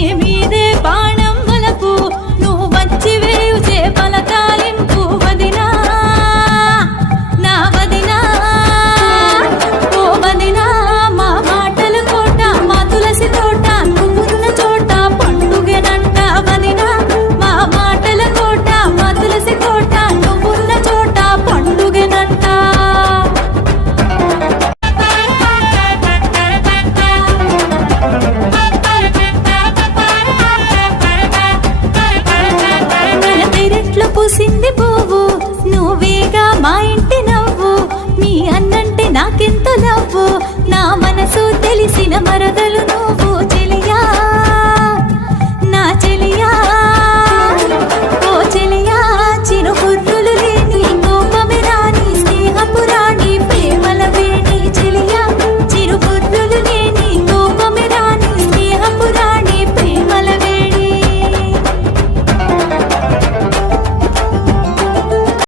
నీ మీదే బాణం వలపు నువ్వు వచ్చి వేయు చేపల తాలింపు వదినా నా వదినా ఓ వదినా మా మాటల కోట మా తులసి తోట నువ్వున్న చోట పండుగనంట వదినా మా మాటల కోట మా తులసి తోట నువ్వున్న చోట పండుగనంట పూసింది పువ్వు నువ్వేగా మా ఇంటి నవ్వు మీ అన్నంటే నాకెంత లవ్వు నా మనసు తెలిసిన మరదలు